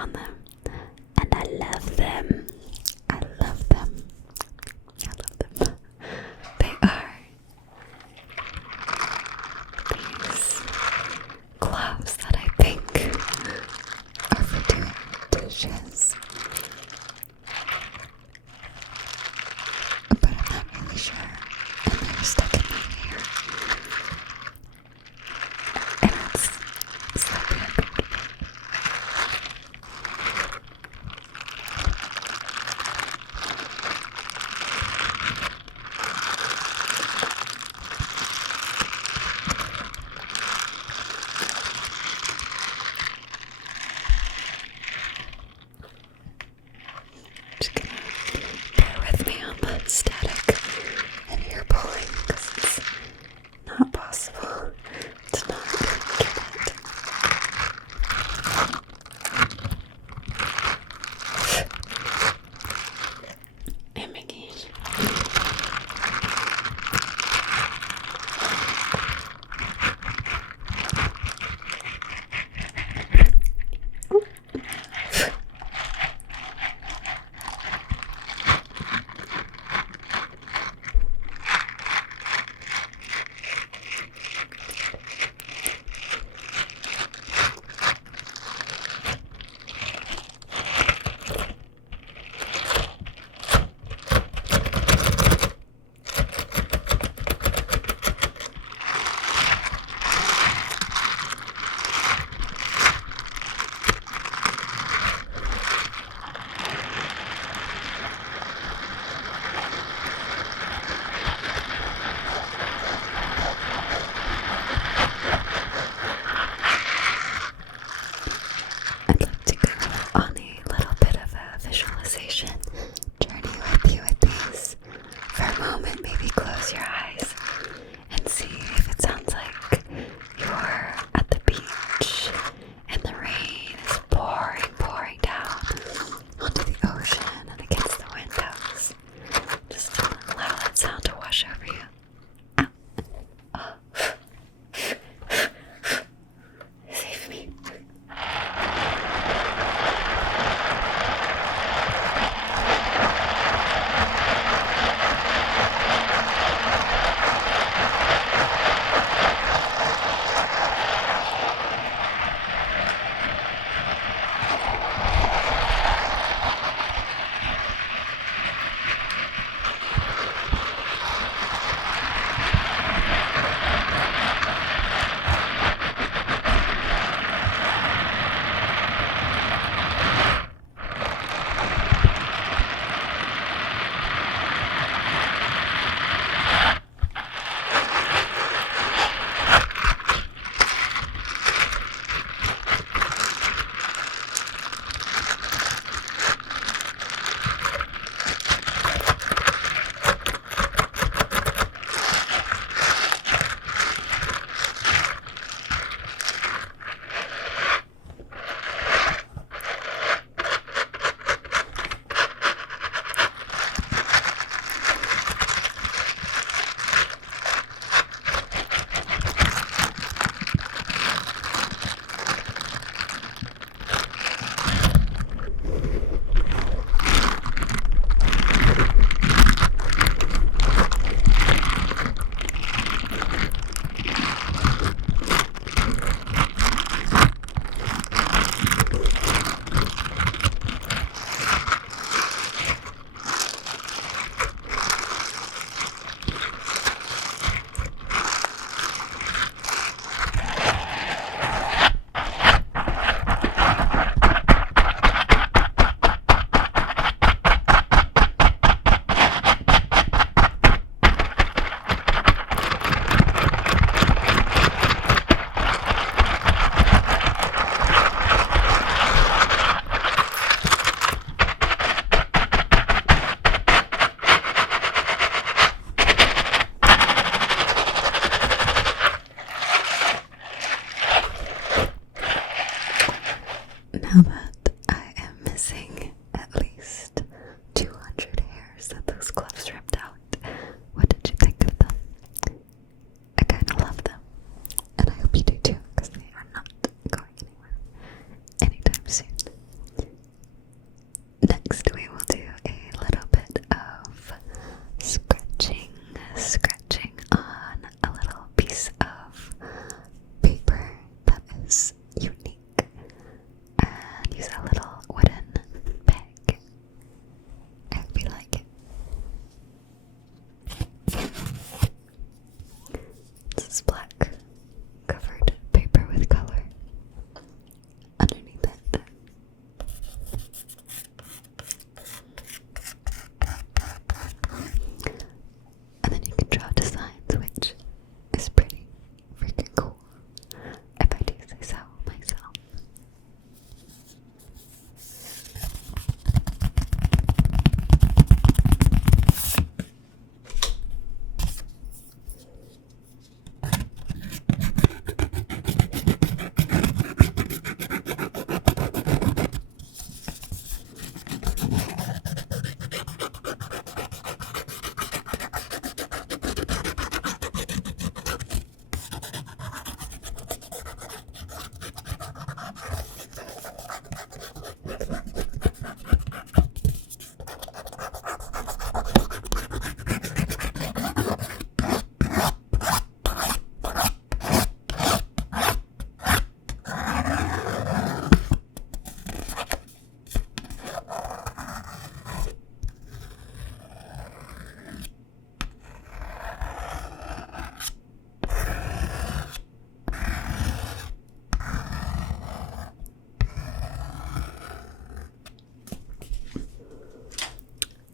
found them, and I love them. I love them. I love them. They are these gloves that I think are for doing dishes, but I'm not really sure, and they're stuck in my hair, and it's slightly uncomfortable. Just gonna bear with me on the static and ear pulling because it's not possible to not get it. Oh my gosh.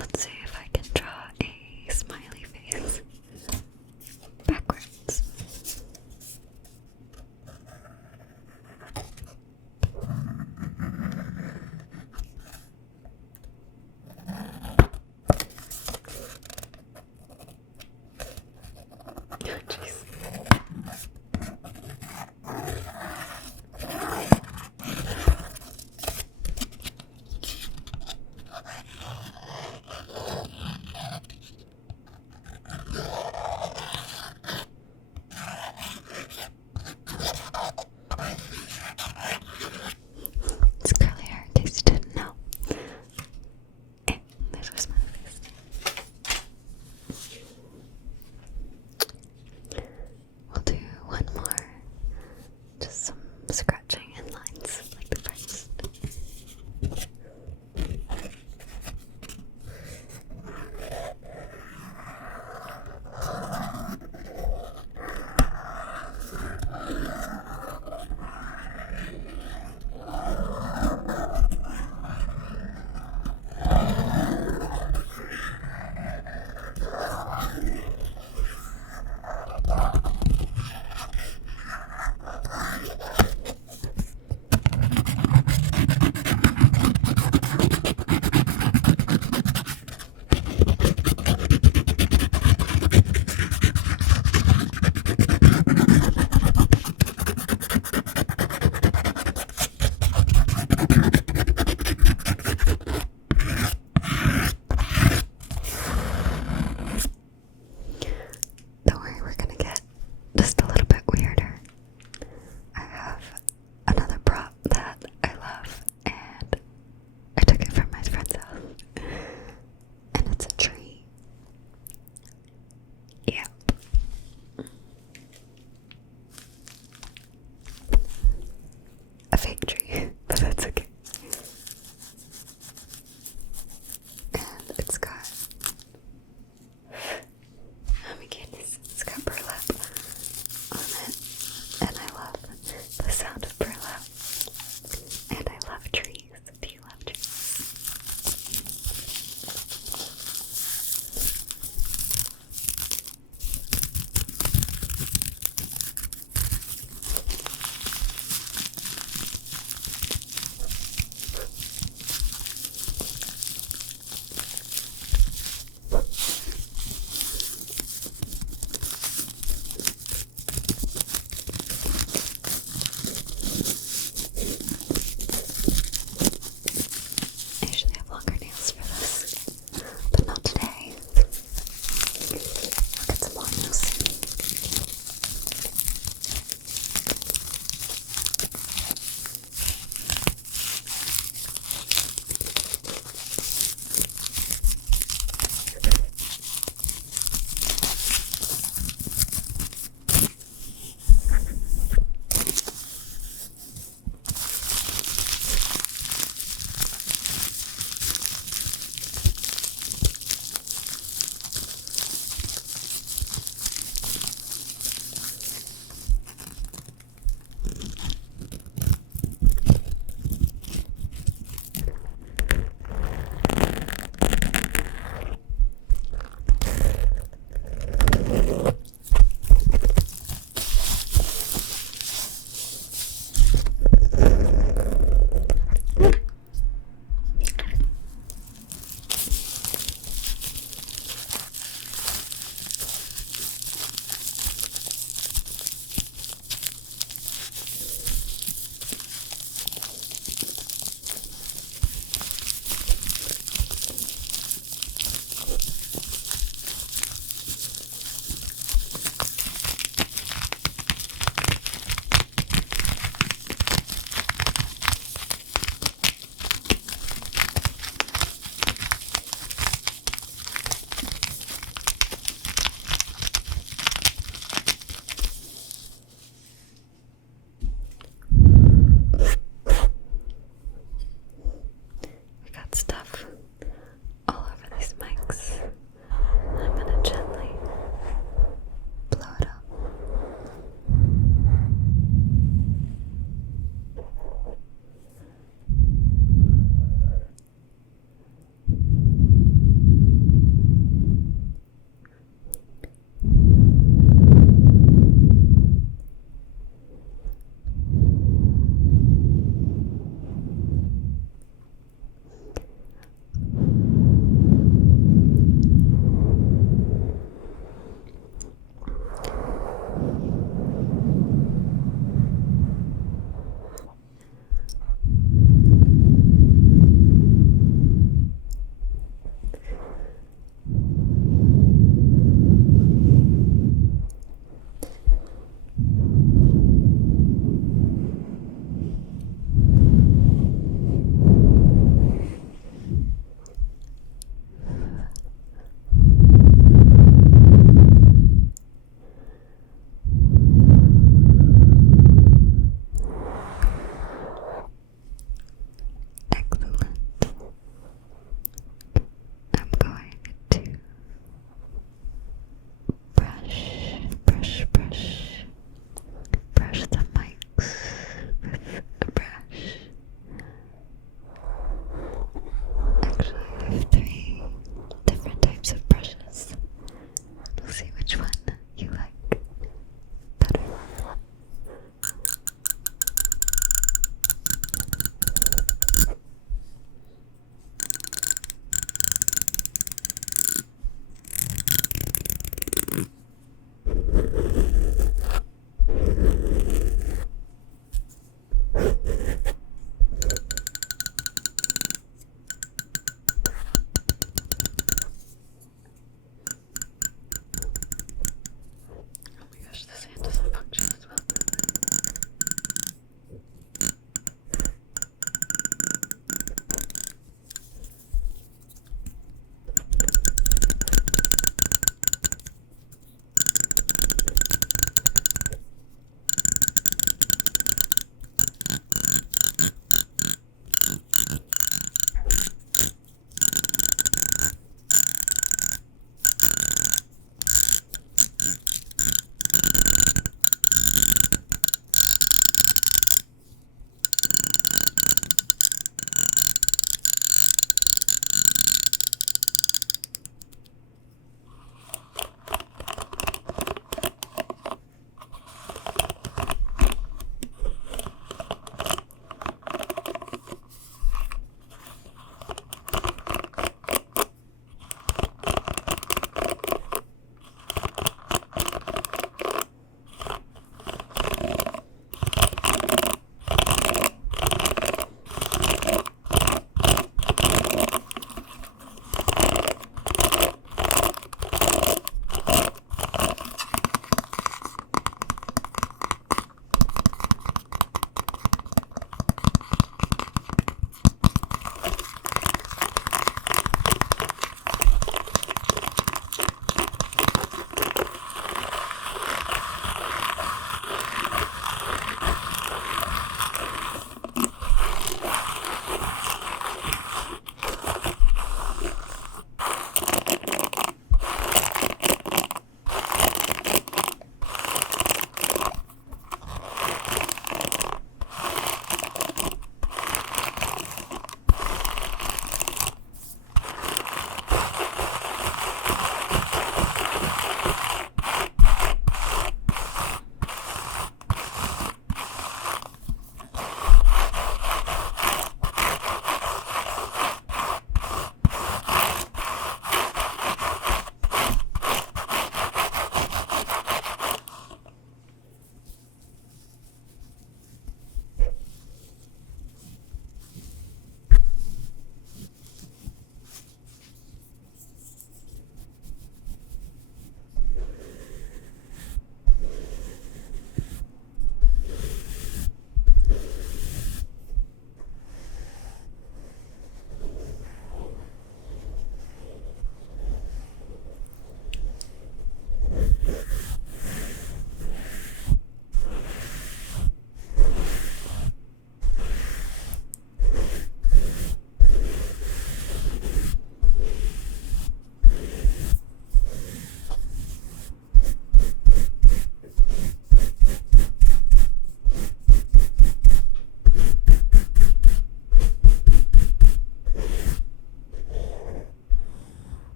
Let's see if I can draw a smiley face backwards. Oh, jeez.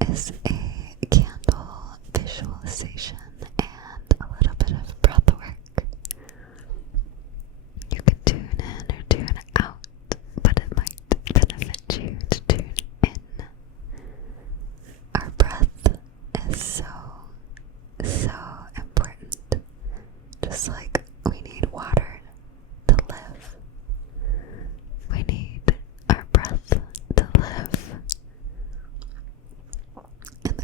is a candle visualization and a little bit of breath work. You can tune in or tune out, but it might benefit you to tune in. Our breath is so important. Just like we need water to live, we need our breath to live. And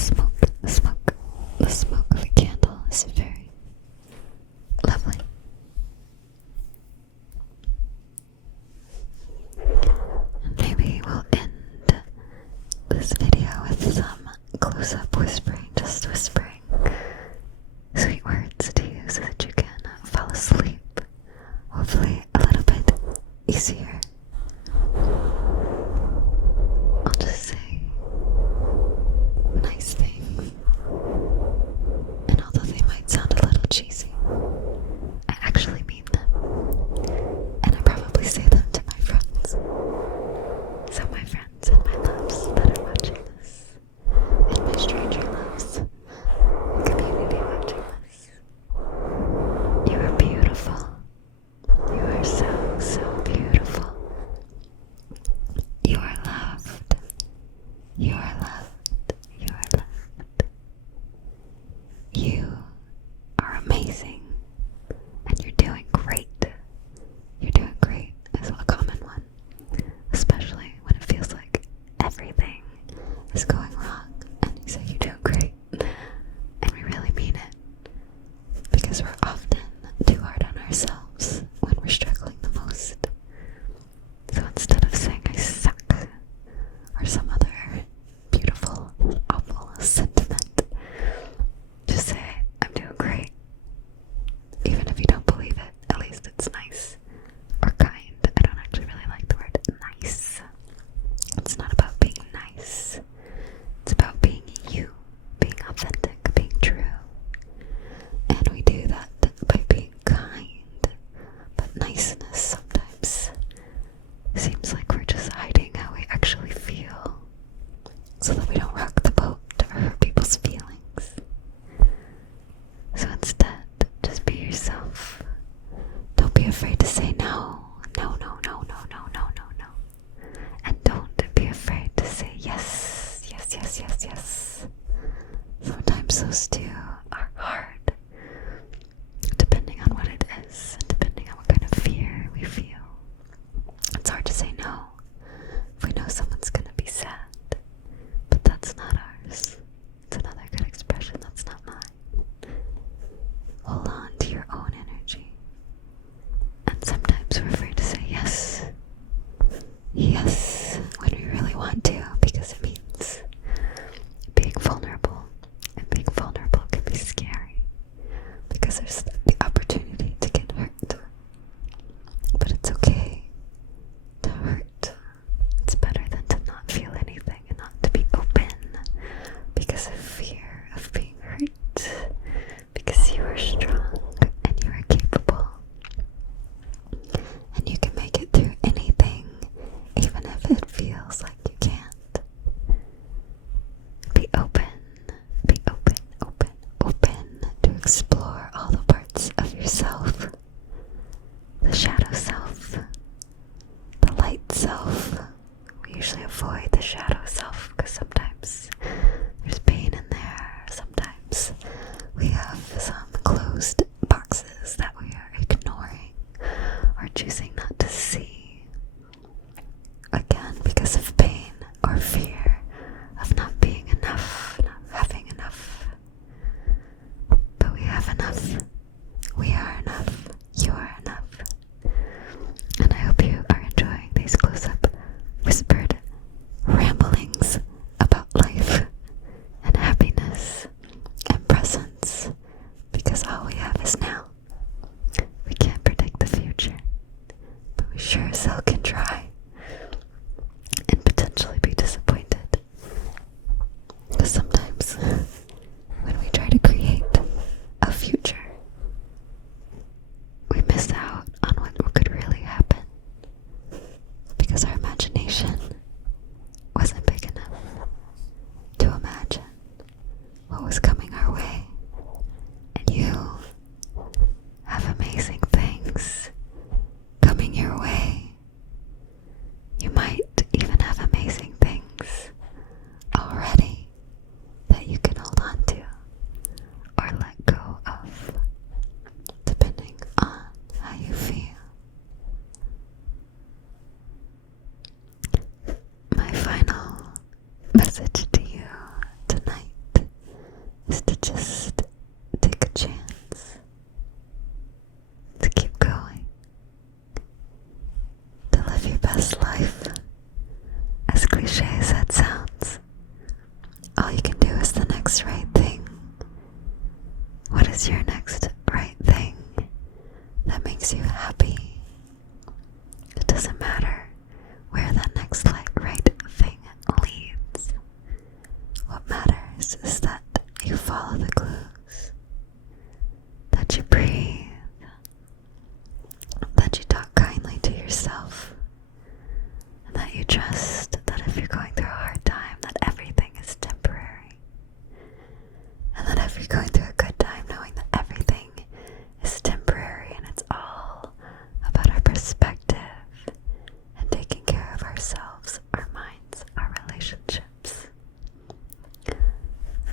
the smoke of a candle is very lovely. And maybe we'll end this video with some close-up whispering, just whispering sweet words to you so that you can fall asleep, hopefully a little bit easier. I'll just say nice things, and although they might sound a little cheesy, I actually mean them, and I probably say them to my friends. So my friends and my loves that are watching this, and my stranger loves, community watching this, you are beautiful. You are so, so beautiful. You are loved. You are loved. You are loved. You are amazing. And you're doing great. You're doing great is a common one. Especially when it feels like everything is going wrong. And you say you're doing great. And we really mean it. Because we're often too hard on ourselves when we're struggling the most. So instead of saying I suck or some other beautiful, awful sentiment, just say I'm doing great. Even if you don't believe it, at least it's nice or kind. I don't actually really like the word nice. It's not about being nice. It's about being you, being authentic, being true. And we do that by being kind. But niceness sometimes seems like we're just hiding how we actually feel so that we don't rock the boat or hurt people's feelings. So instead, just be yourself. Don't be afraid to say no. No, no, no, no, no, no, no, no. And don't be afraid to say yes, yes, yes, yes, yes. Sometimes those two are hard, depending on what it is, and depending on what kind of fear we feel. It's hard to say no if we know someone's gonna be sad, but that's not ours. It's another good expression, that's not mine. Hold on to your own energy. And sometimes we're afraid to say yes. Yes, when we really want to, because it means being vulnerable. And being vulnerable can be scary, because there's the opportunity to get hurt. But it's okay to hurt. It's better than to not feel anything and not to be open because of fear of being hurt. Because you are strong and you are capable. And you can make it through anything, even if it feels like you can't. Be open. Be open, open, open to explore all the parts of yourself. The shadow self, the light self. We usually avoid the shadow self because sometimes there's pain in there. Sometimes we have some closed boxes that we are ignoring or choosing not to see. Again, because of pain or fear of not being enough, not having enough. But we have enough. We are enough. You are enough. And I hope you are enjoying these close-up, whispered ramblings about life and happiness and presence, because all we have is now. We can't predict the future, but we sure as hell can try and potentially be disappointed. Because sometimes when we try to create a future, we miss out on what could really happen because our imagination wasn't big enough to imagine what was coming our way. And you have amazing things coming your way. You might even have amazing things already that you can hold on to or let go of, depending on how you feel. My final message to you tonight cliche as that sounds, all you can do is the next right thing. What is your next right thing that makes you happy? It doesn't matter where that next right thing leads. What matters is that you follow the clues, that you breathe, that you talk kindly to yourself, and that you trust that if you're going through a hard time, that everything is temporary. And that if you're going through a good time, knowing that everything is temporary and it's all about our perspective and taking care of ourselves, our minds, our relationships.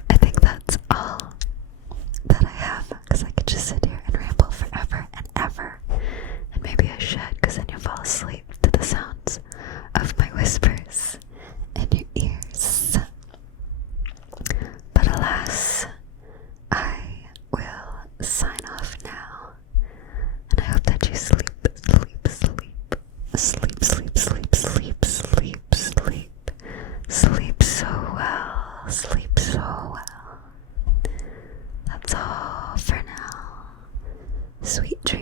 I think that's all that I have, because I could just sit here and ramble forever and ever. And maybe I should, because then you'll fall asleep to the sounds of my whispers in your ears. But alas, I will sign off now. And I hope that you sleep, sleep, sleep, sleep, sleep, sleep, sleep, sleep, sleep, sleep so well, sleep so well. That's all for now. Sweet dreams.